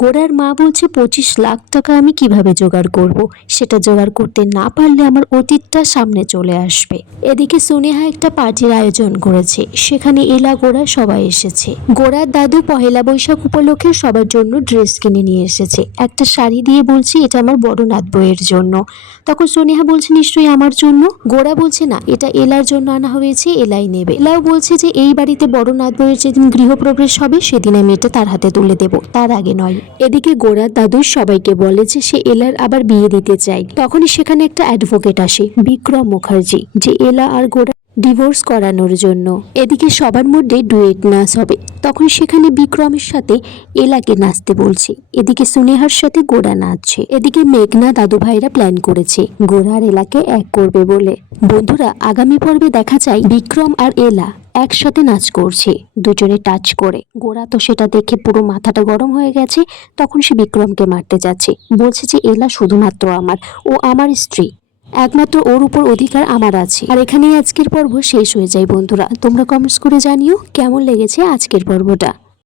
গোরার মা বলছে 25 লাখ টাকা আমি কিভাবে জোগাড় করব। সেটা জোগাড় করতে না পারলে আমার অতীতটা সামনে চলে আসবে। এদিকে সোনেহা একটা পার্টির আয়োজন করেছে, সেখানে এলা গোরা সবাই এসেছে। গোরার দাদু পহেলা বৈশাখ উপলক্ষে সবার জন্য ড্রেস কিনে নিয়ে এসেছে। একটা শাড়ি দিয়ে বলছে এটা আমার বড় নাত বইয়ের জন্য। তখন সোনেহা বলছে নিশ্চয়ই আমার জন্য। গোরা বলছে না, এটা এলার জন্য আনা হয়েছে, এলাই নেবে। এলাও বলছে যে এই বাড়িতে বড় নাত বইয়ের যেদিন গৃহপ্রবেশ হবে সেদিন আমি এটা তার হাতে তুলে দেব, তার আগে নয়। এদিকে গোরার দাদু সবাইকে বলে যে সে এলার আবার বিয়ে দিতে চায়। তখনই সেখানে একটা অ্যাডভোকেট আসে, বিক্রম মুখার্জি, যে এলা আর গোরা ডিভোর্স করানোর জন্য। এদিকে সবার মধ্যে ডুয়েট নাচ হবে। তখন সেখানে বিক্রমের সাথে এলাকে নাচতে বলছে। এদিকে সুনেহার সাথে গোরা নাচছে। এদিকে মেঘনা দাদু ভাইরা প্ল্যান করেছে গোরা আর এলাকে এক করবে বলে। বন্ধুরা, আগামী পর্বে দেখা যায় বিক্রম আর এলা একসাথে নাচ করছে, দুজনে টাচ করে। গোরা তো সেটা দেখে পুরো মাথাটা গরম হয়ে গেছে। তখন সে বিক্রমকে মারতে যাচ্ছে, বলছে যে এলা শুধুমাত্র আমার, ও আমার স্ত্রী, একমাত্র ওর উপর অধিকার আমার আছে। আর এখানেই আজকের পর্ব শেষ হয়ে যায়। বন্ধুরা, তোমরা কমেন্টস করে জানিও কেমন লেগেছে আজকের পর্বটা।